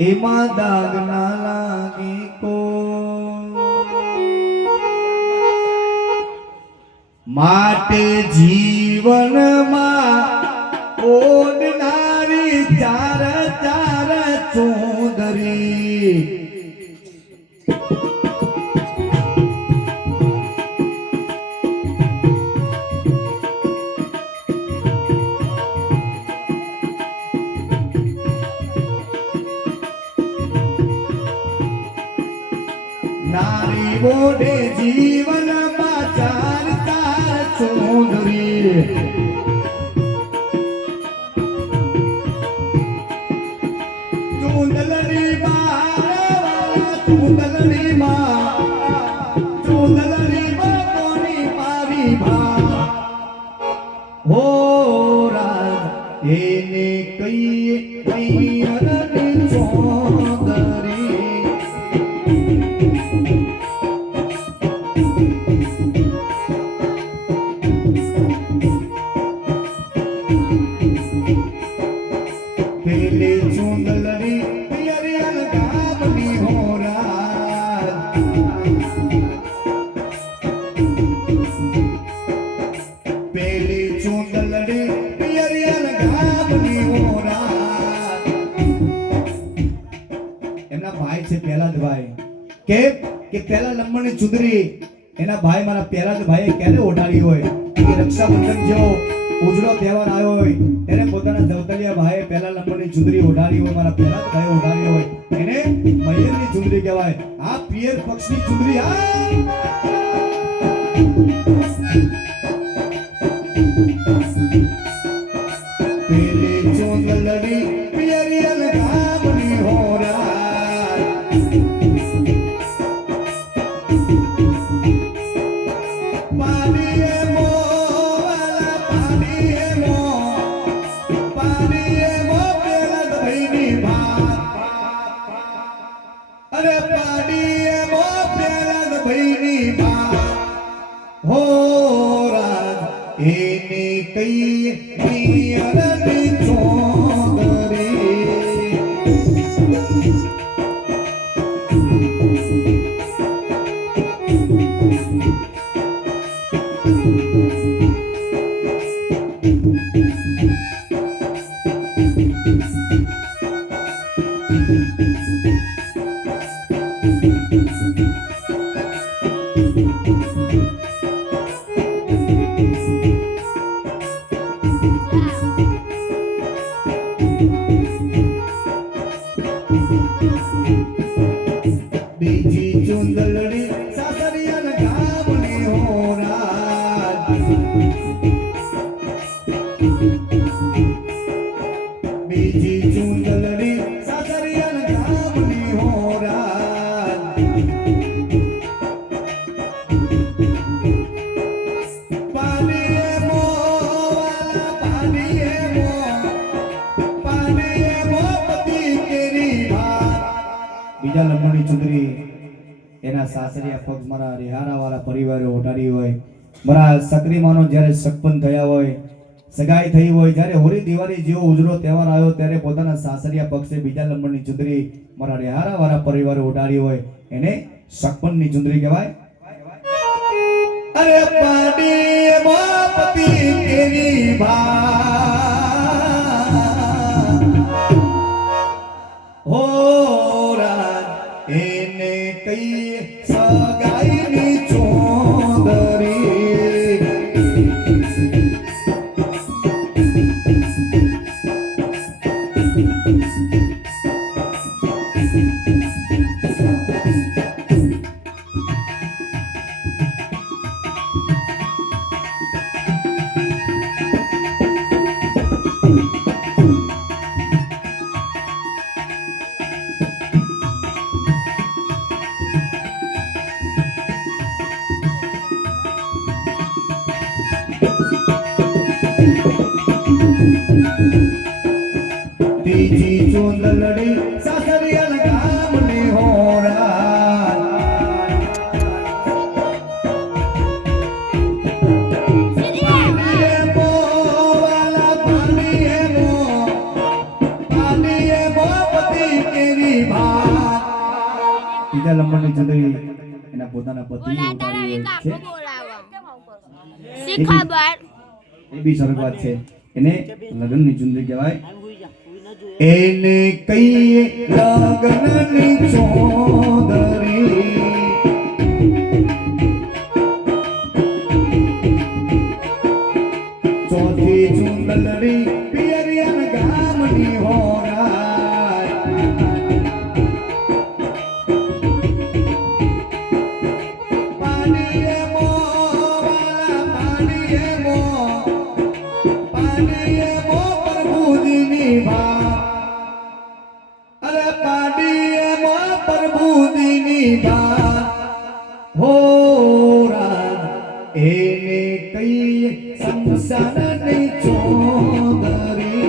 એમાં દાગ ના લાગી કો માટે જીવનમાં ઓડનારી ચાર ચાર ચૂંદરી નારી બોડે જીવનમાં ચાર ચાર ચૂંદરી ચૂંદલની માં કોની મારી ભા હો રાજ એને કહીએ કૈયરની ચોંદરી પેલી ચૂંદલની પિયરિયલ ગામની હો રાજ પેલી ચૂંદલની પિયરિયલ ગામની હો રાજ એમના ભાઈ છે પહેલા જ ભાઈ કે પહેલા લંબણની ચુંદરી એના ભાઈ મારા પહેલા જ ભાઈએ ક્યારે ઓઢાડી હોય કે રક્ષાબંધન જેવો ઉજળો તહેવાર આવ્યો હોય એને પોતાના દવતલિયા ભાઈએ પહેલા લંબણની ચુંદરી ઓઢાડી હોય મારા પહેલા જ ભાઈએ ઓઢાડી હોય એને મયરની ચુંદરી કહેવાય આ પિયર પક્ષની ચુંદરી પેલી ચુંદલની પિયરિયલ ગામની હો રાજ પાણીએ મો વાલા પાણીએ મો પેલા ભાઈની ભાત અરે પાણીએ મો પેલા ભાઈની ભાત હો રાજ એને કહીએ પિયરની ચોંદરી બીજી ચુંદલની સાસરિયલ ગામની હો રાજ બીજી ચુંદલની સાસરિયલ ગામની હો રાજ પાણીએ મો વાલા પાણીએ મો પતિ કેરી ભાત બીજા લંબણની ચુંદરી એના સાસરિયા પગ મારા રેહારા વાળા પરિવારે ઓઢાડી હોય મારા સકરીમાનો જ્યારે સગપન થયા હોય સગાઈ થઈ હોય જ્યારે હોળી દિવાળી જેવો ઉજળો તહેવાર આવ્યો ત્યારે પોતાના સાસરિયા પક્ષે બીજા લંબણની ચુંદરી મારા રેહારા વાળા પરિવારે ઓઢાડી હોય એને સગપનની ચુંદરી કહેવાય અરે પાડી મોપતિ તેરી ભા હો રાજ એને કહીએ સગાઈની ચોંદરી દી કેરી ભાત બીજા નંબરની ચુંદડી એના પોતાના પતિ ઉતારી છે શિખાબર એ બી સરસ વાત છે એને લગ્નની ચુંદડી કહેવાય એને કહીએ લગ્નની ચુંદડી ચોથી ચુંદડી પિયરિયન ગામની હોરાય પાણીએ મો વાલા પાણીએ મો પ્રભુજીની વાત અરે પાડીએ મો પ્રભુજીની વાત હો એને કહીએ સંસારની ચોદરી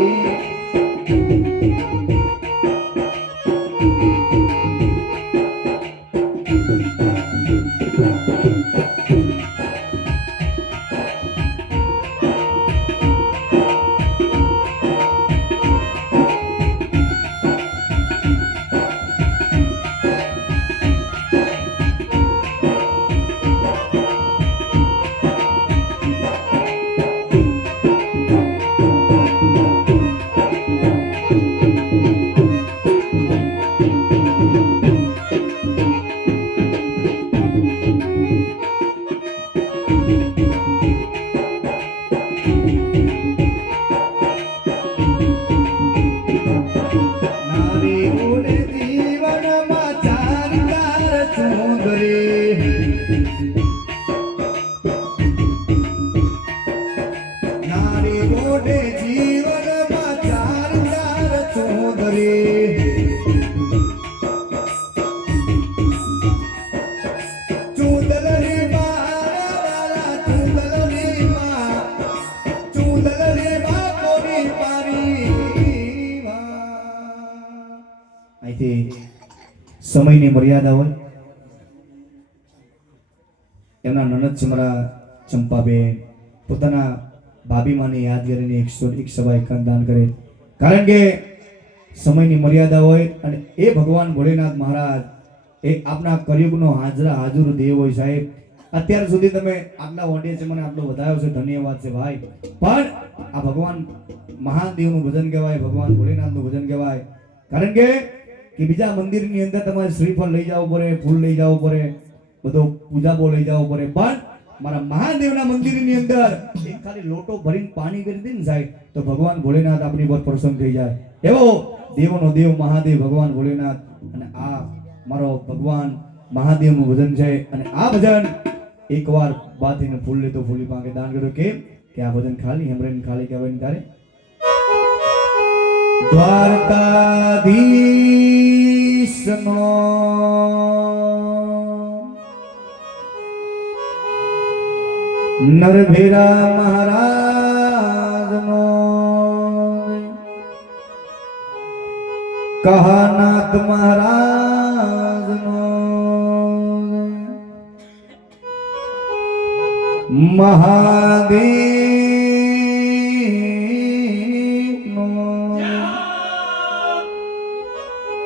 સમયની મર્યાદા હોય એમના નનદ ચમરા ચંપાબેન પોતાના ભાભીમાને યાદ કરીને 101 સભા દાન કરે કારણ કે સમયની મર્યાદા હોય અને એ ભગવાન ભોલેનાથ મહારાજ એ આપના કળિયુગનો હાજર દેવ હોય સાહેબ અત્યાર સુધી તમે આટલા ઓડિયન્સે મને આટલો વધાર્યો છે ધન્યવાદ છે ભાઈ પણ આ ભગવાન મહાદેવનું ભજન કહેવાય ભગવાન ભોલેનાથનું ભજન કહેવાય કારણ કે બીજા મંદિરની અંદર તમારે શ્રીફળ લઈ જવું પડે ફૂલ લઈ જવું પડે બધો પૂજાબો લઈ જવો પડે પણ મારા મહાદેવના મંદિરની અંદર એક ખાલી લોટો ભરીને પાણી કરી દે ને સાહેબ તો ભગવાન ભોલેનાથ આપણી પર પ્રસન્ન થઈ જાય એવો દેવોનો દેવ મહાદેવ ભગવાન ભોલેનાથ અને આ મારો ભગવાન મહાદેવનું ભજન છે અને આ ભજન એકવાર બાથીને ફૂલ લેતો ફૂલી પાંખે દાન કર્યું કે આ ભજન ખાલી હેમરેન ખાલી કહેવાય ને તારે દ્વારકાધીશનો નરભેરા મહારાજનો કહાનાથ મહારાજનો મહાદેવનો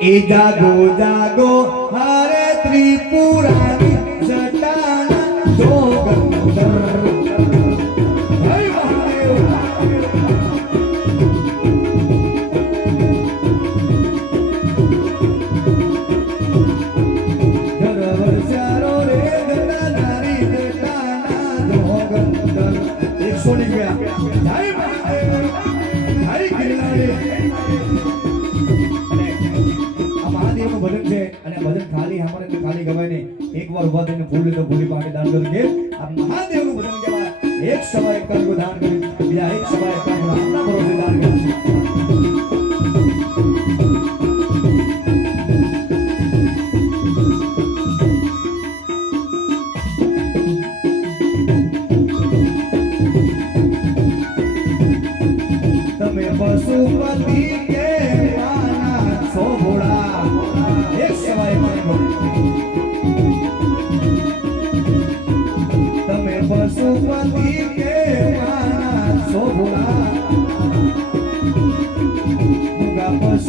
એ જાગો જાગો હરે ત્રિપુરારી જટાના જોગંદર હે મહાદેવ ધરવર ચારો રે ગદાધારી જટાના જોગંદર 100 ગયા જય મહાદેવ જય ગિરનારી મહાદેવનું ભજન છે અને ભજન ખાલી અમારે તો ખાલી ગવાય ને એકવાર ઉભા થઈને ફૂલ તો ફૂલી પાસે દાન કર્યું કે આ મહાદેવનું ભજન કહેવાય એક સમય કર્યું દાન કર્યું બીજા એક સમય કર્યું આપના ભરોસે દાન કર્યું તમે પશુપતિ કે માના છો ભોળા એક સવાય કર્યો તમે પશુપતિ કે માના છો ભોળા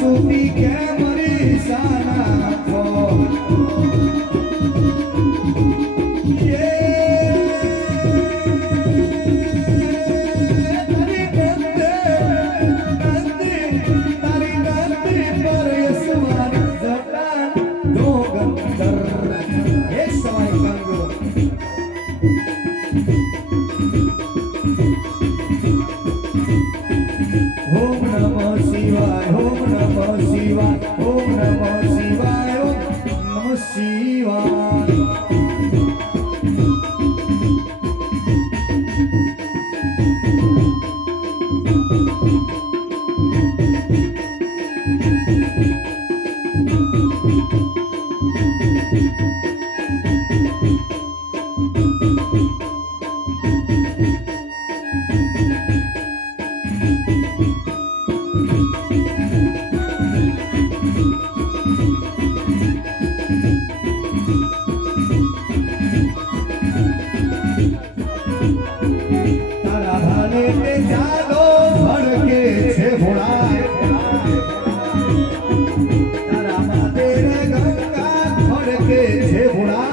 સુતી કે મરી સાના છો Om Namah Shivaya, Om Namah Shivaya, Om Namah Shivaya, Om Namah Shivaya. તારા ભાલે તે જાગો ભડકે છે ભોળા તારા માથે રે ગંગા ભડકે છે ભોળા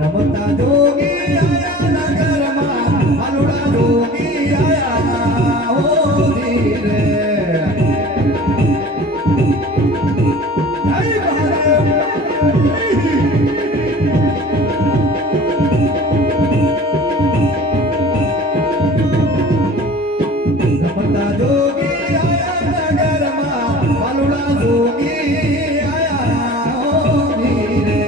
રમતા જોગી આયા નગરમાં હાલુડા જોગી આયા હોજી રે જય મહાદેવ રમતા જોગી આયા નગરમાં હાલુડા જોગી આયા હોજી રે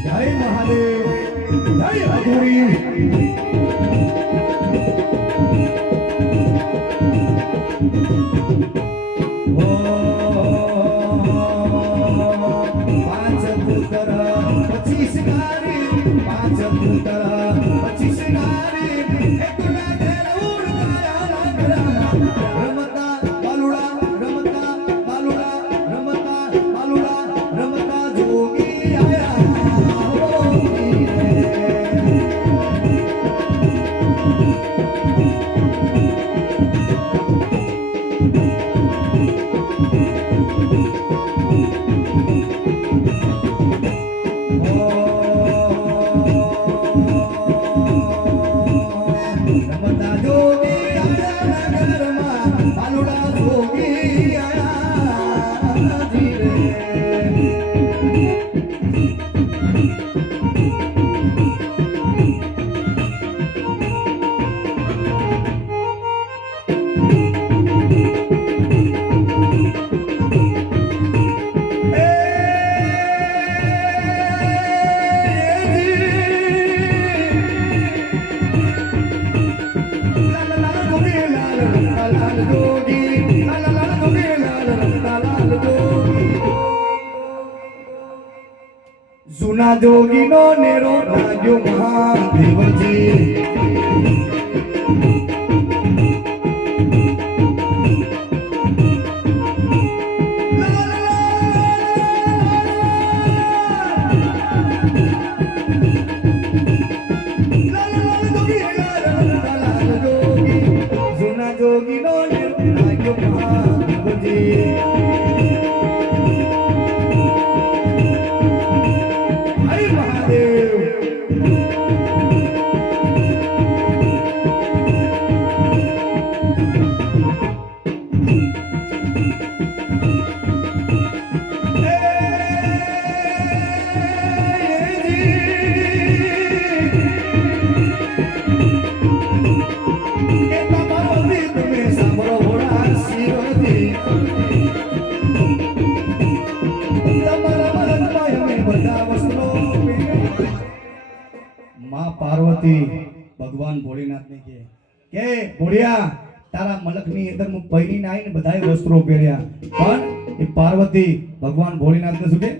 જય મહાદેવ જય અઘોરી પાંચ પુત્ર 25 નારી પાંચ પુત્ર 25 નારી એકલા જરૂર કાયા લાગરા રમતા બાલુડા રમતા બાલુડા રમતા બાલુડા રમતા જોગી આયા હોજી રે રમતા જોગી આયા નગરમાં બાલુડા જોગી આયા ધીરે જૂના જોગીનો નેરો લાગ્યો મહાદેવજી જૂના જોગીનો નેરો લાગ્યો માં પાર્વતી ભગવાન ભોળીનાથ ને કે ભોળિયા તારા મલકની અંદર હું પહેરીને આવીને બધાય વસ્ત્રો પહેર્યા પણ એ પાર્વતી ભગવાન ભોળીનાથ ને શું કે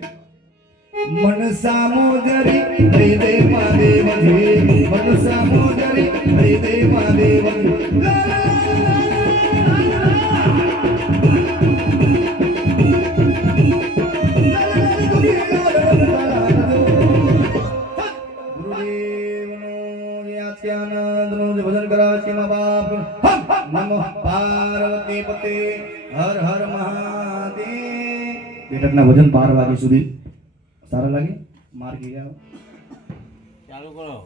મનસા મોજરી હૈ દે મહાદેવજી મનસા મોજરી હૈ દે મહાદેવજી ભજન કરાવે છે મા બાપ નમો પાર્વતી પતે હર હર મહાદેવ બેઠકના ભજન 12 વાગ્યા સુધી સારા લાગે માર્ગી જાઓ ચાલુ કરો.